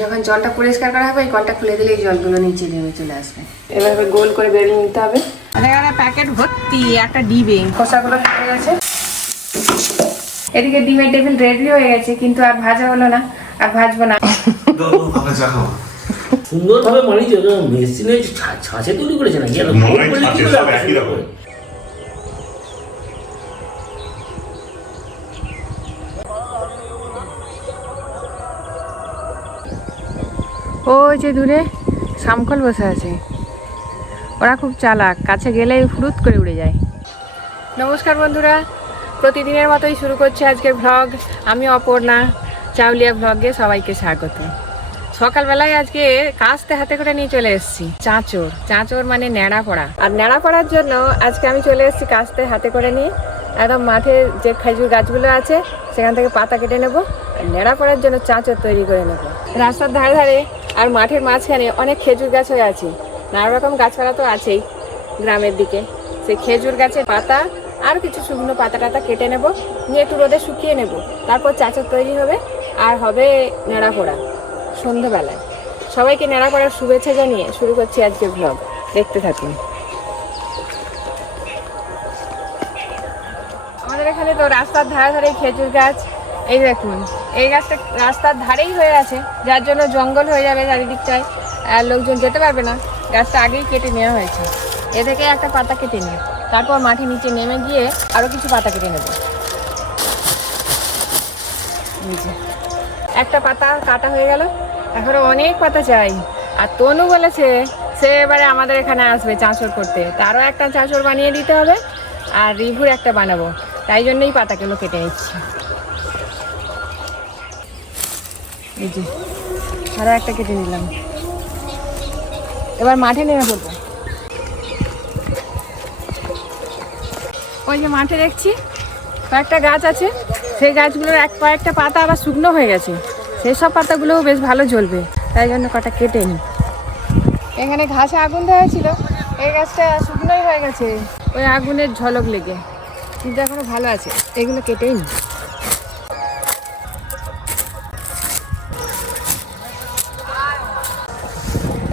যখন জলটা পরিষ্কার করা হবে এই কলটা খুলে দিলে এই জলগুলো নিচে নেমে চলে আসবে। এভাবে গোল করে বেরিয়ে নিতে হবে। এখানে প্যাকেট ভর্তি একটা ডিবে খোসাগুলো কেটে গেছে। এদিকে ডিমের টেবিল রেডি হয়ে গেছে, কিন্তু আর ভাজা হলো না, আর ভাজবো না। সুন্দরভাবে বানিয়েছে, মেশিনে ছাঁচে তৈরি করেছে নাকি? ওই যে দূরে শামকল বসে আছে, ওরা খুব চালাক, কাছে গেলেই ফুরুত করে উড়ে যায়। নমস্কার বন্ধুরা, প্রতিদিনের মতোই শুরু করছে আজকের ভ্লগ। আমি অপর্ণা, চাউলিয়া ভ্লগে সবাইকে স্বাগত। সকালবেলায় আজকে কাস্তে হাতে করে নিয়ে চলে এসেছি চাঁচর। চাঁচর মানে ন্যাড়া পড়া, আর ন্যাড়া পড়ার জন্য আজকে আমি চলে এসেছি কাস্তে হাতে করে নিয়ে। একদম মাঠে যে খেজুর গাছগুলো আছে সেখান থেকে পাতা কেটে নেবো, আর ন্যাড়া পড়ার জন্য চাঁচর তৈরি করে নেবো। রাস্তার ধারে ধারে আর মাঠের মাঝখানে অনেক খেজুর গাছ হয়ে আছে, নানা রকম গাছপালা তো আছেই গ্রামের দিকে। সেই খেজুর গাছের পাতা আর কিছু শুকনো পাতা টাতা কেটে নেব, নিয়ে একটু রোদে শুকিয়ে নেব, তারপর চাঁচর তৈরি হবে আর হবে ন্যাড়া পোড়া সন্ধ্যেবেলায়। সবাইকে ন্যাড়া পোড়ার শুভেচ্ছা জানিয়ে শুরু করছি আজকের ভ্লগ, দেখতে থাকুন। আমাদের এখানে তো রাস্তার ধারে ধারে খেজুর গাছ, এই দেখুন এই গাছটা রাস্তার ধারেই হয়ে আছে, যার জন্য জঙ্গল হয়ে যাবে চারিদিকটায়, আর লোকজন যেতে পারবে না। গাছটা আগেই কেটে নেওয়া হয়েছে। এ থেকে একটা পাতা কেটে নিই, তারপর মাটির নিচে নেমে গিয়ে আরও কিছু পাতা কেটে নেব। একটা পাতা কাটা হয়ে গেল, এখনও অনেক পাতা চাই। আর তনু বলেছে সে এবারে আমাদের এখানে আসবে চাঁচর করতে, তারও একটা চাঁচর বানিয়ে দিতে হবে, আর রিভুর একটা বানাবো, তাই জন্যই পাতাগুলো কেটে নিচ্ছি। এই যে আরও একটা কেটে নিলাম, এবার মাঠে নেমে পড়বো। ওই যে মাঠে দেখছি কয়েকটা গাছ আছে, সেই গাছগুলোর কয়েকটা পাতা আবার শুকনো হয়ে গেছে, সেই সব পাতাগুলোও বেশ ভালো জ্বলবে, তাই জন্য কটা কেটে নিই। এখানে ঘাসে আগুন দেওয়া ছিল, এই গাছটা শুকনোই হয়ে গেছে ওই আগুনের ঝলক লেগে, কিন্তু এখনো ভালো আছে, এগুলো কেটেই নিই।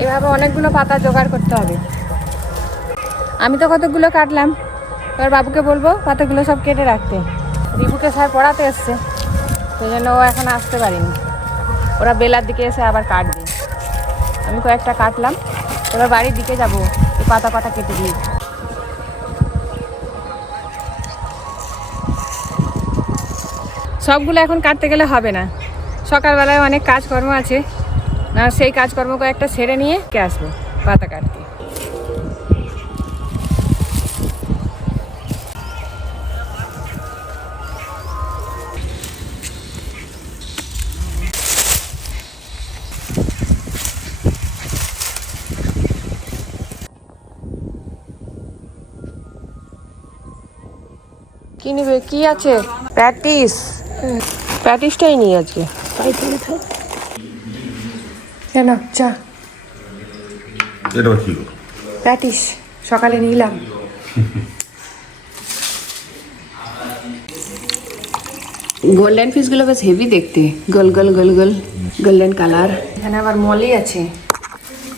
এভাবে অনেকগুলো পাতা জোগাড় করতে হবে। আমি তো কতগুলো কাটলাম, এবার বাবুকে বলবো পাতাগুলো সব কেটে রাখতে। রিবুকে স্যার পড়াতে এসছে, সেই জন্য ও এখন আসতে পারিনি, ওরা বেলার দিকে এসে আবার কাটবে। আমি কয়েকটা কাটলাম, এবার বাড়ির দিকে যাবো, এই পাতা পাতা কেটে দিয়ে। সবগুলো এখন কাটতে গেলে হবে না, সকালবেলায় অনেক কাজকর্ম আছে, সেই কাজকর্ম কয়েকটা সেরে নিয়ে আসবো পাতা কাটতে। কি নিবে, কি আছে? প্যাটিস, প্যাটিসটাই নিই আজকে। কেন চা? এটা কি প্যাটিস সকালে নিলাম। গোল্ডেন ফিশগুলো বেশ হেভি দেখতে, গোল গোল গোল গোল গোল্ডেন কালার। এখানে আবার মলি আছে,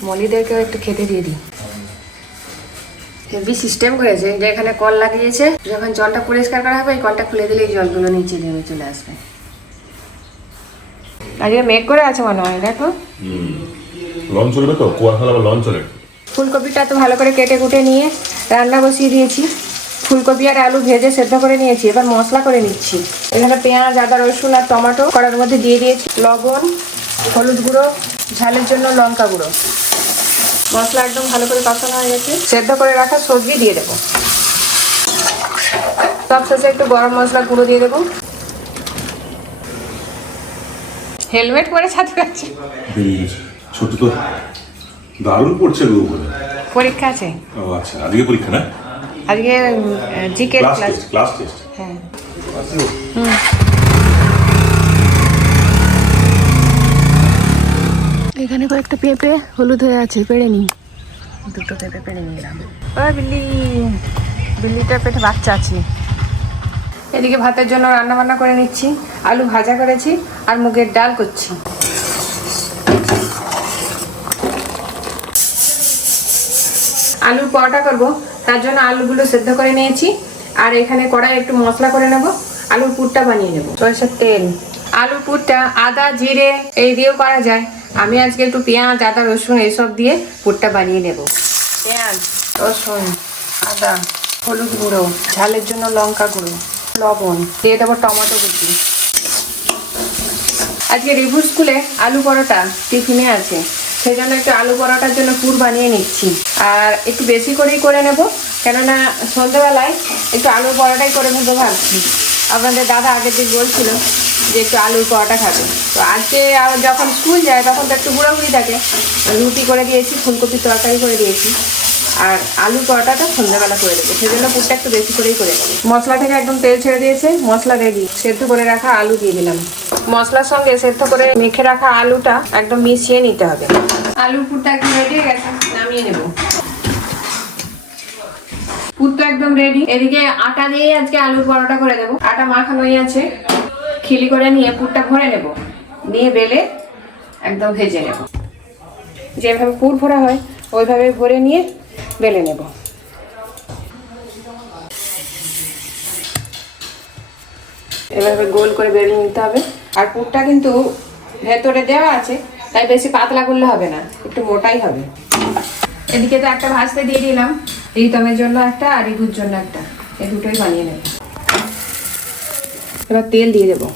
মলিদেরকেও একটু খেতে দিয়ে দিই। হেভি সিস্টেম করেছে, যে এখানে কল লাগিয়েছে, যখন জলটা পরিষ্কার করা হবে এই কলটা খুলে দিলে এই জলগুলো নিচে নেমে চলে আসবে। আজকে মেঘ করে আছে মনে হয়, দেখো। লঞ্চ চলবে তো, কুয়াশা আবার লঞ্চ চলে। ফুলকপিটা তো ভালো করে কেটে কুটে নিয়ে রান্না বসিয়ে দিয়েছি। ফুলকপি আর আলু ভেজে সেদ্ধ করে নিয়েছি, এবার মশলা করে নিচ্ছি। এখানে পেঁয়াজ, আদা, রসুন আর টমেটো কড়ার মধ্যে দিয়ে দিয়েছি, লবণ, হলুদ গুঁড়ো, ঝালের জন্য লঙ্কা গুঁড়ো। মশলা একদম ভালো করে কষানো হয়ে গেছে, সেদ্ধ করে রাখা সবজি দিয়ে দেবো। সব শেষে একটু গরম মশলা গুঁড়ো দিয়ে দেবো। হেলমেট পরে সাথে পাচ্ছি, ছোট তো দারুণ পড়ছে গো। পরীক্ষা আছে। ও আচ্ছা, আজকে পরীক্ষা না? আজকে জিকে ক্লাস টেস্ট। হ্যাঁ। এখানে কয়েকটা পেঁপে হলুদ হয়ে আছে, পেড়ে নিই। দুটো পেঁপে পেড়ে নিলাম। বিল্লি, বিল্লিটার পেটে বাচ্চা আছে। এদিকে ভাতের জন্য রান্না বান্না করে নিচ্ছি, আলু ভাজা করেছি আর মুগের ডাল করছি। আলুর পরোটা করব, তার জন্য আলুগুলো সেদ্ধ করে নিয়েছি। আর এখানে কড়াই একটু মশলা করে নেব, আলুর পুরটা বানিয়ে নেব। সরষের তেল, আলুর পুরটা আদা জিরে এই দিয়েও করা যায়। আমি আজকে একটু পেঁয়াজ আদা রসুন এইসব দিয়ে পুরটা বানিয়ে নেব। পেঁয়াজ রসুন আদা হলুদ গুঁড়ো, ঝালের জন্য লঙ্কা গুঁড়ো, লবণ দিয়ে দেবো, টমেটো কুচি। আজকে রিভু স্কুলে আলু পরোটা টিফিনে আছে, সেই জন্য একটু আলু পরোটার জন্য পুর বানিয়ে নিচ্ছি। আর একটু বেশি করেই করে নেব, কেননা সন্ধ্যেবেলায় একটু আলুর পরোটাই করে নেবো ভাবছি। আপনাদের দাদা আগের দিন বলছিল যে একটু আলুর পরোটা খাবে, তো আজকে যখন স্কুল যায় তখন তো একটু গুঁড়াগুড়ি থাকে, রুটি করে দিয়েছি, ফুলকপির তরকারি করে দিয়েছি, আর আলু পরোটাটা সন্ধ্যাবেলা করে দেবো, সেই জন্য পুরটা একটু বেশি করেই করে দেবো। মশলা থেকে একদম তেল ছেড়ে দিয়েছে, মশলা রেডি। সেদ্ধ করে রাখা আলু দিয়ে দিলাম, মশলার সঙ্গে সেদ্ধ করে মেখে রাখা আলুটা একদম মিশিয়ে নিতে হবে। আলুর পুরটা একদম রেডি হয়ে গেছে, নামিয়ে নেব। পুর তো একদম রেডি। এদিকে আটা দিয়ে আজকে আলুর পরোটা করে দেবো। আটা মাখানোই আছে, খিলি করে নিয়ে পুরটা ভরে নেব, নিয়ে বেলে একদম ভেজে নেব। যেভাবে পুর ভরা হয় ওইভাবে ভরে নিয়ে বেলে নেব। এভাবে গোল করে বেলে নিতে হবে। আর পুরটা কিন্তু ভেতরে দেওয়া আছে, তাই বেশি পাতলা করলে হবে না, একটু মোটাই হবে। এদিকে তো একটা ভাজতে দিয়ে দিলাম, রিতমের জন্য একটা আর রিভুর জন্য একটা, এই দুটোই বানিয়ে নেব। এবার তেল দিয়ে দেবো।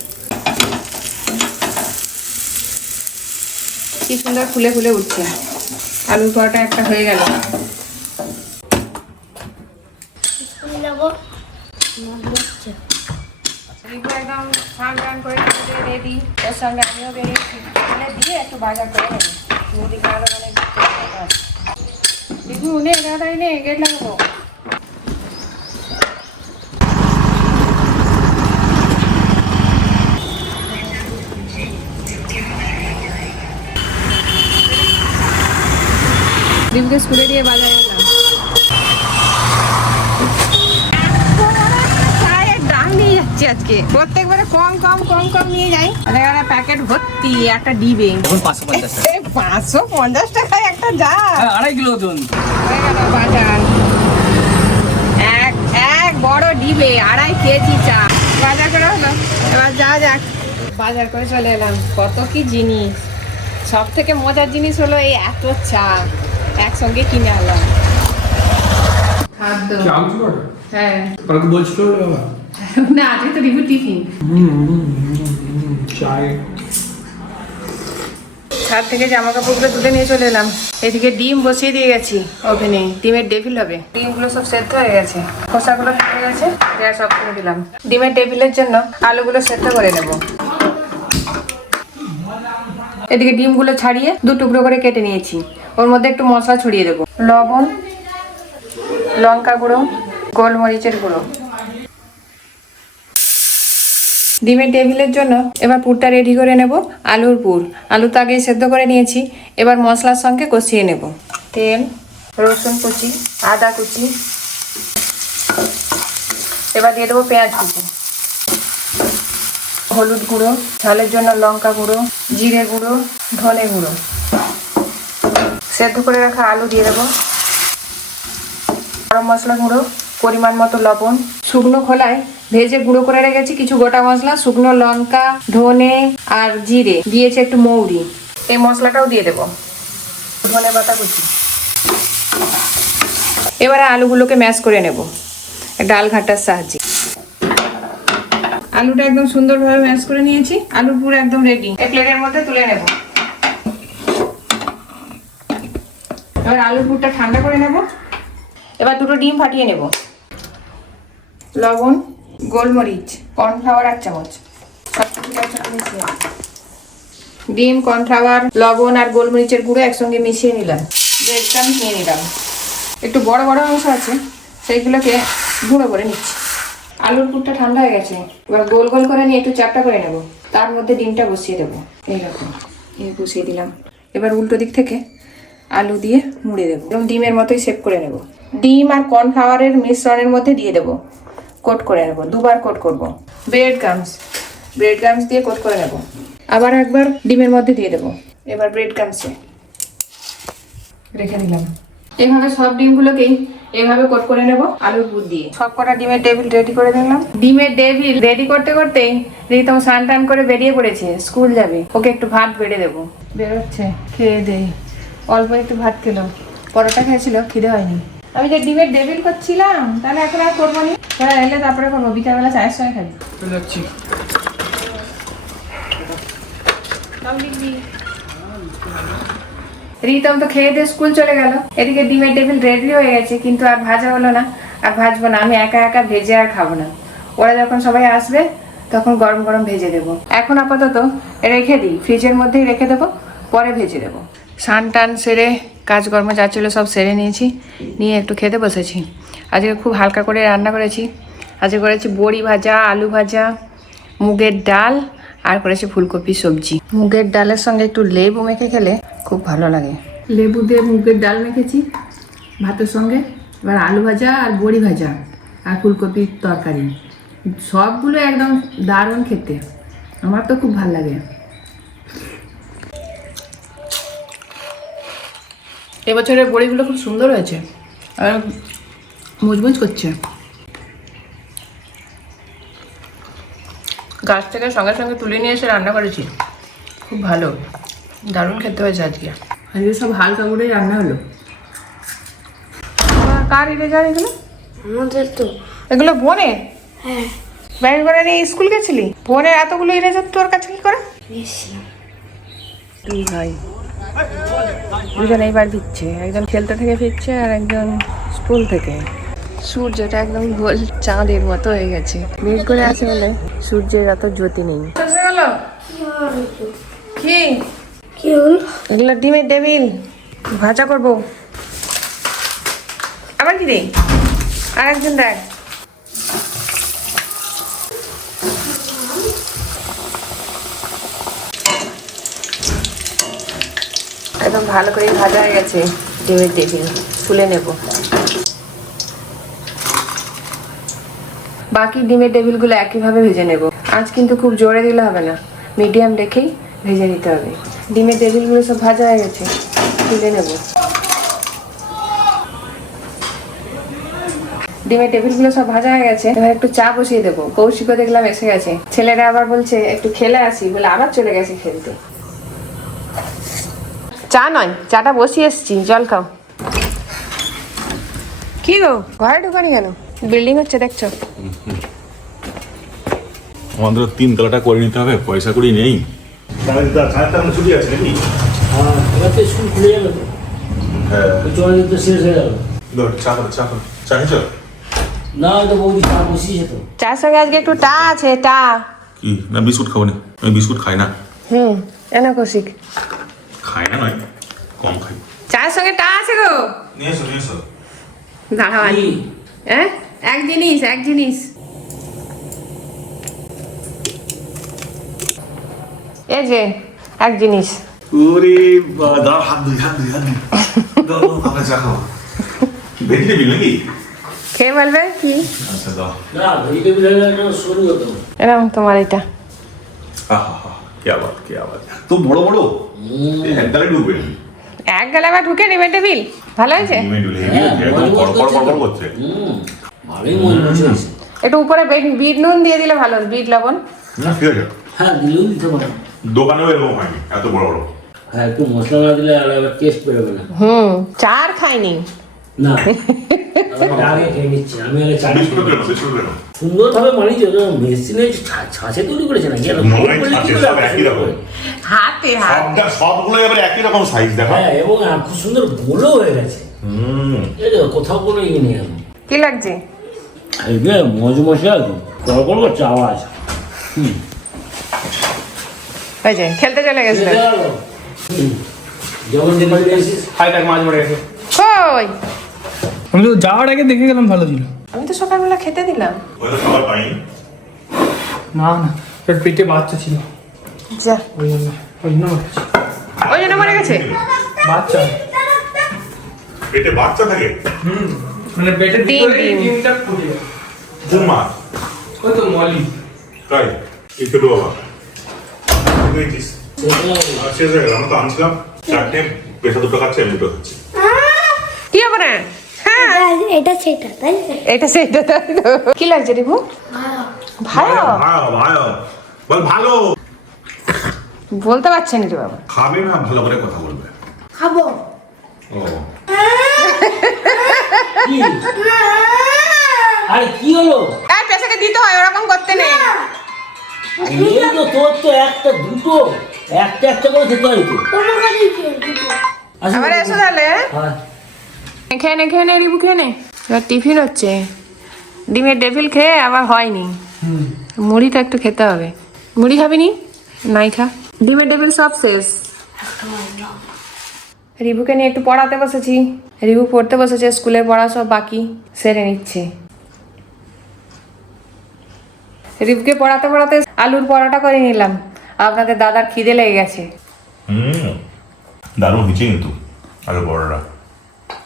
কি সুন্দর ফুলে ফুলে উঠছে। আলুর পরোটা একটা হয়ে গেল। একদম স্নান করে রেডি, ওর সঙ্গে আমিও বেরিয়েছি, দিয়ে একটু বাজার করে নেবো। মুদিখানা দোকানে রিভু নে দাদাই নে গেট লাগাবো। রিভুকে স্কুলে দিয়ে বাজারে এলাম। আজকে প্রত্যেকবারে কম কম কম কম নিয়ে যাই, একটা প্যাকেট ভর্তি একটা ডিবে। 550 টাকায় একটা যা 2.5 কিলো ওজন হয়ে গেল বাজার। এক বড় ডিবে 2.5 কেজি চা বাজার করে হলো। এবার যা যাক, বাজার করে চলে এলাম। কত কি জিনিস, সব থেকে মজার জিনিস হলো এই এত চা একসঙ্গে কিনে আনলাম। খাদ্য হ্যাঁ কালকে বলছিল বাবা না, আজকে তো রিভু টিফিন। ছাদ থেকে জামা কাপড়গুলো তুলে নিয়ে চলে এলাম। এদিকে ডিম বসিয়ে দিয়ে গেছি ওভেনে, ডিমের ডেভিল হবে। ডিমগুলো সব সেদ্ধ হয়ে গেছে, খোসাগুলো ফেটে গেছে, গ্যাস অফ করে দিলাম। ডিমের ডেভিলের জন্য আলুগুলো সেদ্ধ করে নেব। এদিকে ডিমগুলো ছাড়িয়ে 2 টুকরো করে কেটে নিয়েছি, ওর মধ্যে একটু মশলা ছড়িয়ে দেবো। লবণ, লঙ্কা গুঁড়ো, গোলমরিচের গুঁড়ো। ডিমের টেবিলের জন্য এবার পুরটা রেডি করে নেব। আলুর পুর, আলু তো আগেই সেদ্ধ করে নিয়েছি, এবার মশলার সঙ্গে কষিয়ে নেব। তেল, রসুন কুচি, আদা কুচি, এবার দিয়ে দেবো পেঁয়াজ কুচি, হলুদ গুঁড়ো, ঝালের জন্য লঙ্কা গুঁড়ো, জিরে গুঁড়ো, ধনে গুঁড়ো, সেদ্ধ করে রাখা আলু দিয়ে দেবো, গরম মশলা গুঁড়ো, পরিমাণ মতো লবণ, শুকনো খোলায় ভেজে গুঁড়ো করে রেখেছি কিছু গোটা মশলা, শুকনো লঙ্কা, ধনে আর জিরে, দিয়েছে একটু মৌরি। এই মশলাটাও দিয়ে দেবো, ধনে পাতা কুচি। এবারে আলুগুলোকে ম্যাশ করে নেব ডাল ঘাটার সাহায্যে। আলুটা একদম সুন্দরভাবে ম্যাশ করে নিয়েছি, আলুর পুরো একদম রেডি। এই প্লেটের মধ্যে তুলে নেব। এবার আলুর পুরটা ঠান্ডা করে নেব। এবার 2টো ডিম ফাটিয়ে নেব। লবণ, গোলমরিচ, কর্নফ্লাওয়ার 1 চামচ, ডিম, কর্নফ্লাওয়ার, লবণ আর গোলমরিচের গুঁড়ো একসঙ্গে মিশিয়ে নিলাম। ব্রেড ক্রাম্ব নিয়ে নিলাম, একটু বড় বড় অংশ আছে সেইগুলোকে গুঁড়ো করে নিচ্ছি। আলুর পুরটা ঠান্ডা হয়ে গেছে, এবার গোল গোল করে নিয়ে একটু চ্যাপ্টা করে নেব। তার মধ্যে ডিমটা বসিয়ে দেবো, এইরকম বসিয়ে দিলাম। এবার উল্টো দিক থেকে আলু দিয়ে মুড়ে দেবো, এবং ডিমের মতোই শেপ করে নেব। ডিম আর কর্নফ্লাওয়ারের মিশ্রণের মধ্যে দিয়ে দেবো, কোট করে নেব, 2বার কোট করব। ব্রেড ক্রাম্বস দিয়ে কোট করে নেব, আবার একবার ডিমের মধ্যে দিয়ে দেবো। এবার ব্রেড ক্রাম্বসে রেখে দিলাম। এইভাবে সব ডিমগুলোকেই এইভাবে কোট করে নেব আলুর পুর দিয়ে। সব কটা ডিমের টেবিল রেডি করে দিলাম। ডিমের টেবিল রেডি করতে করতেই রীতম স্নান টান করে বেরিয়ে পড়েছে, স্কুল যাবে। ওকে একটু ভাত বেড়ে দেবো। বেরোচ্ছে, খেয়ে দেই। অল্প একটু ভাত খেলো, পরোটা খেয়েছিল, খিদে হয়নি। আমি যে ডিমের টেবিল করছিলাম, তাহলে এখন আর করবো নি, ওরা এলে তারপরে করবো। বিকালবেলা চায়ের সময় খাবি। যাচ্ছি। রীতম তো খেয়ে দিয়ে স্কুল চলে গেল। এদিকে ডিমের টেবিল রেডি হয়ে গেছে, কিন্তু আর ভাজা হলো না। আর ভাজবো না, আমি একা একা ভেজে আর খাবো না। ওরা যখন সবাই আসবে তখন গরম গরম ভেজে দেবো। এখন আপাতত রেখে দিই, ফ্রিজের মধ্যেই রেখে দেবো, পরে ভেজে দেবো। স্নান টান সেরে কাজকর্ম যা ছিল সব সেরে নিয়েছি, নিয়ে একটু খেতে বসেছি। আজকে খুব হালকা করে রান্না করেছি। আজকে করেছি বড়ি ভাজা, আলু ভাজা, মুগের ডাল, আর করেছি ফুলকপি সবজি। মুগের ডালের সঙ্গে একটু লেবু মেখে খেলে খুব ভালো লাগে। লেবু দিয়ে মুগের ডাল মেখেছি ভাতের সঙ্গে। এবার আলু ভাজা আর বড়ি ভাজা আর ফুলকপির তরকারি, সবগুলো একদম দারুণ খেতে। আমার তো খুব ভালো লাগে। এবছরের বড়িগুলো খুব সুন্দর হয়েছে আর মুচমুচ করছে। গাছ থেকে সঙ্গে সঙ্গে তুলে নিয়ে এসে রান্না করেছি, খুব ভালো, দারুণ খেতে হয়েছে আজকে। আজকে সব হালকা করেই রান্না হলো। কার ইরেজার এগুলো? আমাদের তো। এগুলো বোনের? হ্যাঁ, ব্যাগ করে নিয়ে স্কুল গেছিলি? বোনের এতগুলো ইরেজার তোর কাছে কি করে? নিয়েছিলাম। দুই ভাই, দুজন এইবার ফিরছে। একজন খেলতে থেকে ফিরছে আর একজন স্কুল থেকে। সূর্যটা একদম গোল চাঁদের মতো হয়ে গেছে। মেঘ করে আছে বলে সূর্যের এত জ্যোতি নেই। কি কি হল? এগুলো ডিমের টেবিল ভাজা করবো। আবার কি রে? আর একজন দেখ। একদম ভালো করে ভাজা হয়ে গেছে ডিমের টেবিল, তুলে নেব। বাকি ডিমের টেবিলগুলো একইভাবে ভেজে নেব। আজ কিন্তু খুব জোরে দিলে হবে না, মিডিয়াম রেখেই ভেজে নিতে হবে। ডিমের টেবিলগুলো সব ভাজা হয়ে গেছে, তুলে নেব। ডিমের টেবিলগুলো সব ভাজা হয়ে গেছে, এবার একটু চা বসিয়ে দেবো। কৌশিকও দেখলাম এসে গেছে। ছেলেরা আবার বলছে একটু খেলে আসি বলে আবার চলে গেছে খেলতে। চা নয়, চাটা বসিয়ে এসছি, জল খাও। কি গো, ঘরে ঢুকানি কেন? বিল্ডিং হচ্ছে দেখছো? আমাদের 3 তলাটা করে নিতে হবে, পয়সা করি নেই। ছুটি আছে নাকি? হ্যাঁ, এবার তো স্কুল খুলে যাবে তো। হ্যাঁ, চলে তো শেষ হয়ে গেল। চা খেয়েছো? না, তো বৌদি চা বসিয়েছে তো। চার সঙ্গে আজকে একটু টা আছে, টা। কি না, বিস্কুট খাবো না? আমি বিস্কুট খাই না। এনা কৌশিক খাই না নয়, কম খাই। চায়ের সঙ্গে টা আছে গো। নিয়ে এসো। দাঁড়াও আনি। হ্যাঁ, এক জিনিস এই যে এক জিনিস। ওরে দাও, হাত ধুই দাও, আমরা চা খাবো। ভেজিটেবিল নাকি? খেয়ে বলবে কি? আচ্ছা দাও। না, ভেজিটেবিল হলে একটা সরু হতো। এরকম তোমার এটা। क्या बात তো বড় বড় এক গালে ঢুকবে। এক গেলে আবার ঢুকে ডিমের টেবিল ভালো হয়েছে। একদম কড় করছে। ভালোই মনে হচ্ছে। একটু উপরে বিট নুন দিয়ে দিলে ভালো, বিট লবণ। না ঠিক আছে, হ্যাঁ, দিলেও দিতে পারো। দোকানেও এরকম হয়নি এত বড় বড়। হ্যাঁ, একটু মশলা না দিলে আর আবার টেস্ট বেরোবে না। চার খাইনি না, আমি আগে খেয়ে নিচ্ছি। আমি আগে চা বিস্কুট কেন? সুন্দরভাবে বানিয়েছে, ওটা মেশিনে ছাঁচে তৈরি করেছে নাকি? হাতে হাত সবগুলো এবার একই রকম সাইজ দেখো। হ্যাঁ, এবং খুব সুন্দর গোলও হয়ে গেছে। এই দেখো, কোথাও কোনো ইয়ে নেই। আমি কি লাগছে? এই যে মশলা কড়কড় করছে আওয়াজ। ওই যে খেলতে চলে গেছিল। যেমন হাইটাক মাছ মরে গেছে। কই? আমি তো যাওয়ার আগে দেখে গেলাম, ভালো ছিল। আমি তো সকালবেলা খেতে দিলাম। ওটা সবার পাইনি। না তোর পেটে বাচ্চা ছিল, যা, ওই জন্য মরেছে। ওই জন্য মরে গেছে। বাচ্চা পেটে বাচ্চা থাকে? মানে পেটের ভিতরে ডিমটা ফুটে কোন মাছ? ওই তো মলি। তাই এই ছোট বাবা দেখছিস? শেষ হয়ে গেল। আমরা তো আনছিলাম 4টে, পেশা 2 খাচ্ছে, আমি 2 খাচ্ছি। কি যাবো না। হ্যাঁ এটা সেটা তাই না? এটা সেটা তাই তো। কি লাগছে রিভু? ভালো ভালো বল ভালো বলতে পারছেন রে বাবা। খাবে না ভালো করে কথা বলবে খাবো। ও কি? আরে কি হলো? আর পেশাকে দিতে হয়, ওরকম করতে নেই। এই তো তোর তো একটা দুটো একটা একটা করে খেতে হয় তো। তোমার কাছেই খেয়ে দুটো। আসো, আবার এসো তাহলে। হ্যাঁ। খেয়ে নে রিভু খেয়ে নে। এবার টিফিন হচ্ছে, ডিমের ডেভিল খেয়ে আবার হয়নি, মুড়িটা একটু খেতে হবে। মুড়ি খাবি নি? নাই খা, ডিমের ডেভিল সব শেষ। রিভুকে নিয়ে একটু পড়াতে বসেছি, রিভু পড়তে বসেছে, স্কুলের পড়া সব বাকি সেরে নিচ্ছে। রিভুকে পড়াতে পড়াতে আলুর পরোটা করে নিলাম, আপনাদের দাদার খিদে লেগে গেছে। দারুণ হয়েছে কিন্তু আলু পরোটা।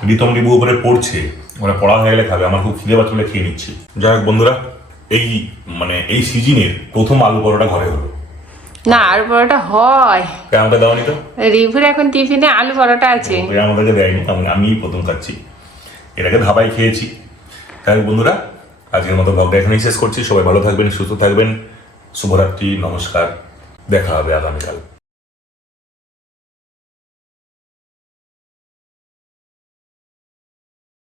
রিতম রিবু উপরে পড়ছে, ওরা পড়া হয়ে গেলে খাবে, আমার খুব খিদে পাচ্ছে বলে খেয়ে নিচ্ছি। যাই হোক বন্ধুরা, এই সিজনের প্রথম আলু পরোটা ঘরে হলো। না আলু পরোটা হয়, আমাকে দেওয়ানি তো। রিভুর এখন টিফিনে আলু পরোটা আছে। আমাদেরকে দেয়নি, আমি প্রথম খাচ্ছি, এটাকে ধাবাই খেয়েছি। তাই বন্ধুরা, আজকের মতো ব্লগটা এখানেই শেষ করছি। সবাই ভালো থাকবেন, সুস্থ থাকবেন, শুভরাত্রি, নমস্কার, দেখা হবে আগামীকাল।